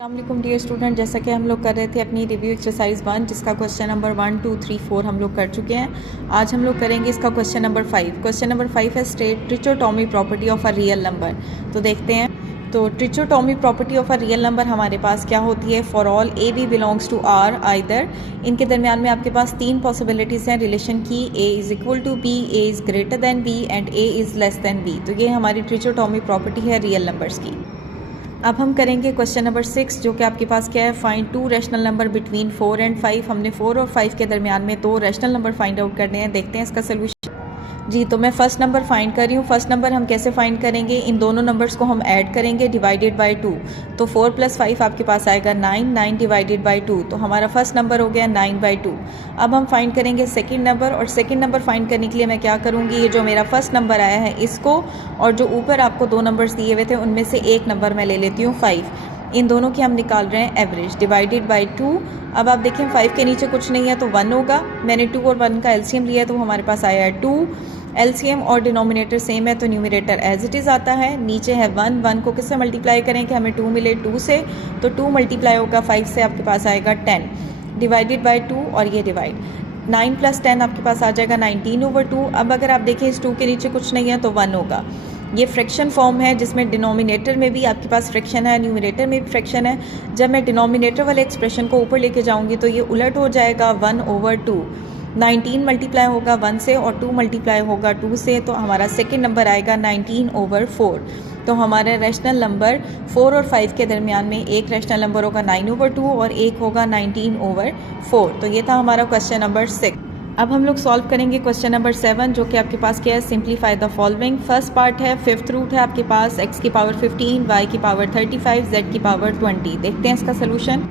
अस्सलाम dear student, जैसा कि हम लोग कर रहे थे अपनी रिव्यू एक्सरसाइज 1 जिसका क्वेश्चन नंबर 1, 2, 3, 4 हम लोग कर चुके हैं। आज हम लोग करेंगे इसका क्वेश्चन नंबर 5। क्वेश्चन नंबर 5 है state trichotomy property of a real number. तो देखते हैं। तो trichotomy property of a real number हमारे पास क्या होती है? For all a b belongs to R either. इनके दरमियान में आपके पास तीन पॉसिबिलिटीज़ हैं रिलेशन की। A is equal to b, a is greater than b and a is less than b. तो ये हमारी ट्रिचोटोमी प्रॉपर्टी है रियल नंबर्स की। अब हम करेंगे क्वेश्चन नंबर 6 जो कि आपके पास क्या है? Find to rational number between 4 and 5। हमने 4 और 5 के दरमियान में दो रैशनल नंबर फाइंड आउट करने हैं। देखते हैं इसका सोल्यूशन। जी, तो मैं फर्स्ट नंबर फाइंड कर रही हूँ। फर्स्ट नंबर हम कैसे फाइंड करेंगे? इन दोनों नंबर्स को हम ऐड करेंगे डिवाइडेड बाय 2। तो 4 + 5 आपके पास आएगा 9, 9 डिवाइडेड बाय 2। तो हमारा फर्स्ट नंबर हो गया 9/2। अब हम फाइंड करेंगे सेकंड नंबर, और सेकंड नंबर फाइंड करने के लिए मैं क्या करूँगी? ये जो मेरा फर्स्ट नंबर आया है इसको, और जो ऊपर आपको दो नंबर्स दिए हुए थे उनमें से एक नंबर मैं ले लेती हूँ 5। इन दोनों की हम निकाल रहे हैं एवरेज डिवाइडेड बाय 2। अब आप देखें 5 के नीचे कुछ नहीं है तो 1 होगा। मैंने 2 और 1 का एलसीएम लिया तो हमारे पास आया है 2। एलसीएम और डिनोमिनेटर सेम है तो न्यूमरेटर एज इट इज़ आता है। नीचे है 1, 1 को किससे मल्टीप्लाई करें कि हमें 2 मिले? 2 से। तो 2 मल्टीप्लाई होगा 5 से, आपके पास आएगा 10 डिवाइडेड बाय 2, और ये डिवाइड 9 + 10 आपके पास आ जाएगा 19/2। अब अगर आप देखें इस 2 के नीचे कुछ नहीं है तो 1 होगा। ये फ्रैक्शन फॉर्म है जिसमें डिनोमिनेटर में भी आपके पास फ्रैक्शन है, न्यूमरेटर में भी फ्रैक्शन है। जब मैं डिनोमिनेटर वाले एक्सप्रेशन को ऊपर लेके जाऊंगी तो ये उलट हो जाएगा 1/2। 19 मल्टीप्लाई होगा 1 से और 2 मल्टीप्लाई होगा 2 से, तो हमारा सेकेंड नंबर आएगा 19/4। तो हमारे रैशनल नंबर 4 और 5 के दरमियान में एक रैशनल नंबर होगा 9/2 और एक होगा 19/4। तो ये था हमारा क्वेश्चन नंबर 6। अब हम लोग सॉल्व करेंगे क्वेश्चन नंबर 7 जो कि आपके पास क्या है? Simplify the following. First part है फिफ्थ रूट है आपके पास x की पावर 15, y की पावर 35, z की पावर 20। देखते हैं इसका सोल्यूशन।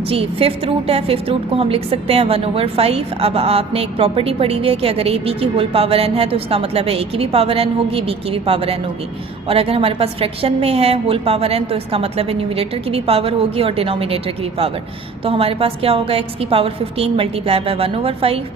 जी, फिफ्थ रूट है। फिफ्थ रूट को हम लिख सकते हैं 1/5। अब आपने एक प्रॉपर्टी पढ़ी हुई है कि अगर ए बी की होल पावर n है तो इसका मतलब है ए की भी पावर n होगी, बी की भी पावर n होगी। और अगर हमारे पास फ्रैक्शन में है होल पावर n तो इसका मतलब है न्यूमरेटर की भी पावर होगी और डिनोमिनेटर की भी पावर। तो हमारे पास क्या होगा? x की पावर 15 मल्टीप्लाई बाय 1/5,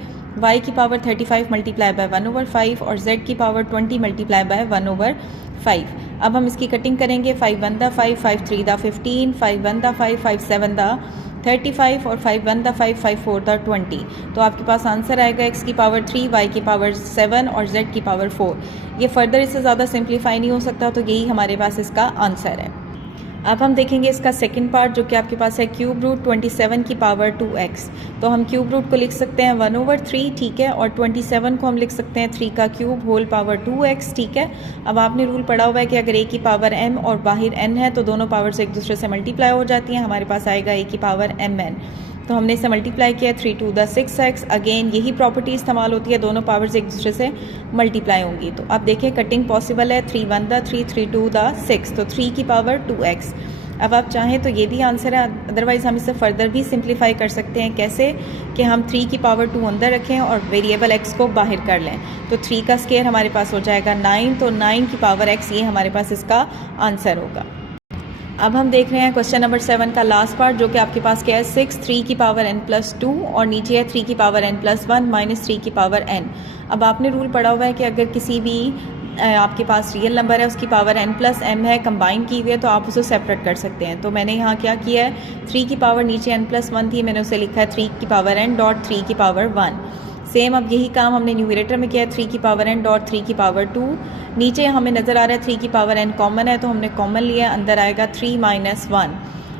y की पावर 35 मल्टीप्लाई बाय 1/5 और z की पावर 20 मल्टीप्लाई बाय 1/5। अब हम इसकी कटिंग करेंगे। 5 1 दा 5, 5 3 दा 15, 5 1 दा 5, 5 7 दा 35 और 5 1 दा 5, 5 4 दा 20। तो आपके पास आंसर आएगा x की पावर 3, y की पावर 7 और z की पावर 4। ये फर्दर इससे ज़्यादा सिंप्लीफाई नहीं हो सकता, तो यही हमारे पास इसका आंसर है। अब हम देखेंगे इसका सेकंड पार्ट जो कि आपके पास है क्यूब रूट 27 की पावर 2x। तो हम क्यूब रूट को लिख सकते हैं 1/3, ठीक है, और 27 को हम लिख सकते हैं 3 का क्यूब होल पावर 2x, ठीक है। अब आपने रूल पढ़ा हुआ है कि अगर a की पावर m और बाहर n है तो दोनों पावर्स एक दूसरे से मल्टीप्लाई हो जाती हैं। हमारे पास आएगा a की पावर mn। तो हमने इसे मल्टीप्लाई किया 3 2 दा 6x। अगेन यही प्रॉपर्टी इस्तेमाल होती है, दोनों पावर्स एक दूसरे से मल्टीप्लाई होंगी। तो आप देखें कटिंग पॉसिबल है। 3 1 दा 3, 3 2 दा 6, तो 3 की पावर 2x। अब आप चाहें तो ये भी आंसर है, अदरवाइज़ हम इसे फर्दर भी सिंप्लीफाई कर सकते हैं। कैसे? कि हम 3 की पावर 2 अंदर रखें और वेरिएबल x को बाहर कर लें। तो 3 का स्क्वायर हमारे पास हो जाएगा 9, तो 9 की पावर x, ये हमारे पास इसका आंसर होगा। अब हम देख रहे हैं क्वेश्चन नंबर 7 का लास्ट पार्ट जो कि आपके पास क्या है? 6 3 की पावर n+2 और नीचे है 3 की पावर n+1 माइनस 3 की पावर n। अब आपने रूल पढ़ा हुआ है कि अगर किसी भी आपके पास रियल नंबर है उसकी पावर n+m है, कंबाइन की हुई है, तो आप उसे सेपरेट कर सकते हैं। तो मैंने यहाँ क्या किया है? 3 की पावर नीचे n+1 थी, मैंने उसे लिखा है 3 की पावर n डॉट 3 की पावर 1। सेम अब यही काम हमने न्यूमरेटर में किया है 3 की पावर n डॉट 3 की पावर 2। नीचे हमें नज़र आ रहा है 3 की पावर n कॉमन है तो हमने कॉमन लिया, अंदर आएगा 3 - 1।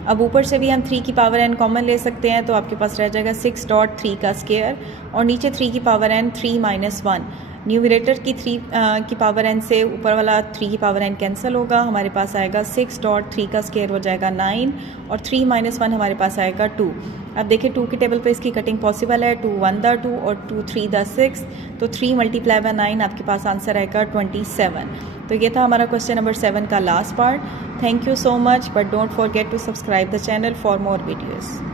अब ऊपर से भी हम 3 की पावर n कॉमन ले सकते हैं तो आपके पास रह जाएगा 6 डॉट 3 का स्क्वायर, और नीचे 3 की पावर n 3 - 1। न्यूमरेटर की 3 की पावर n से ऊपर वाला 3 की पावर n कैंसिल होगा, हमारे पास आएगा 6 डॉट 3 का स्क्वायर हो जाएगा 9 और 3 - 1 हमारे पास आएगा 2। अब देखिए 2 की टेबल पे इसकी कटिंग पॉसिबल है। 2 1 दा 2 और 2 3 दा 6, तो 3 मल्टीप्लाई बाय 9 आपके पास आंसर आएगा 27। तो ये था हमारा क्वेश्चन नंबर 7 का last part. Thank you so much, but don't forget to subscribe the channel for more videos.